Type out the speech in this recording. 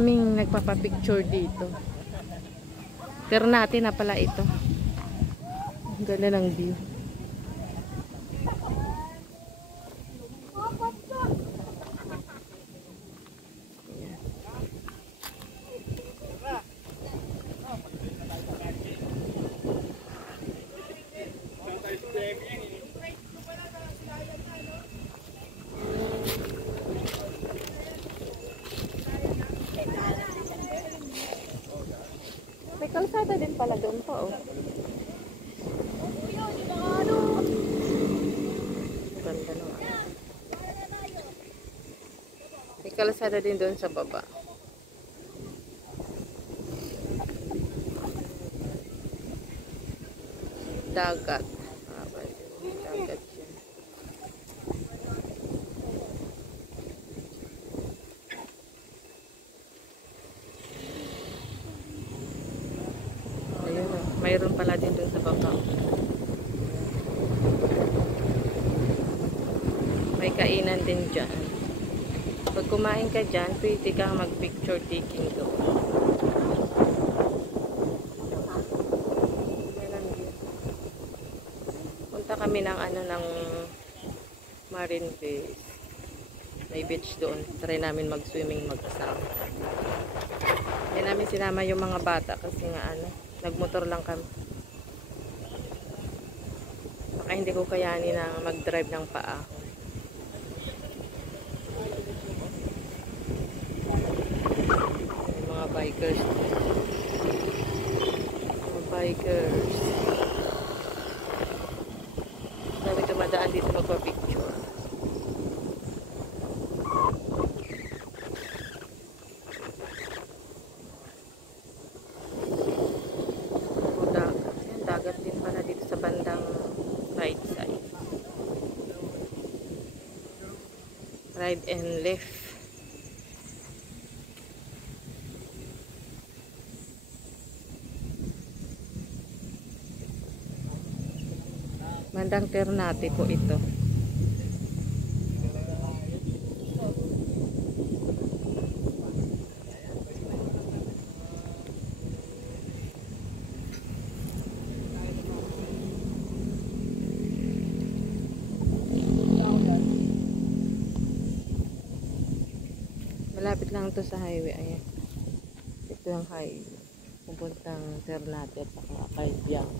daming nagpapapicture dito. Ternate na pala ito. Ang ganda ng view. May kalsada din pala doon pa, oh. Ganda no. May kalsada din doon sa baba. Dagat. Dagat yan. Mayroon pala din doon sa baba. May kainan din dyan. Pag kumain ka dyan, pwede kang mag-picture taking doon. Punta kami ng ng Marine Base. May beach doon. Try namin mag-swimming mag-asama. Kaya namin sinama yung mga bata kasi nga nagmotor lang kami. Baka hindi ko kayanin na mag-drive ng paa. May mga bikers. Mga bikers. Dami dumadaan dito magpa-picture. Dagat din pala dito sa bandang right side. Right and left. Bandang Ternate po ito. Malapit lang to sa highway. Ayan. Ito ang highway. Pupuntang Ternate at saka Calbiang.